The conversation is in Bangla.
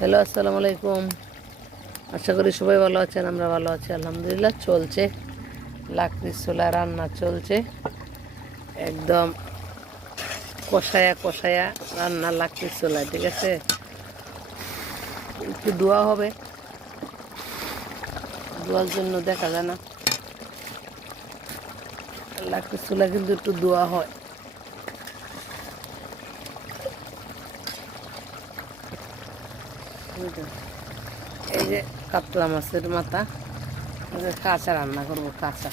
হ্যালো, আসসালামু আলাইকুম। আশা করি সবাই ভালো আছেন। আমরা ভালো আছি আলহামদুলিল্লাহ। চলছে লাকড়ির চুলায় রান্না চলছে, একদম কষায়া কষায়া রান্না লাকড়ির চুলায়। ঠিক আছে, একটু ধোয়া হবে, ধোয়ার জন্য দেখা যায় না। লাকড়ির চুলা কিন্তু একটু ধোয়া হয়। এই যে কাতলা মাছের মাথা, কাঁচা রান্না করবো, কাঁচা।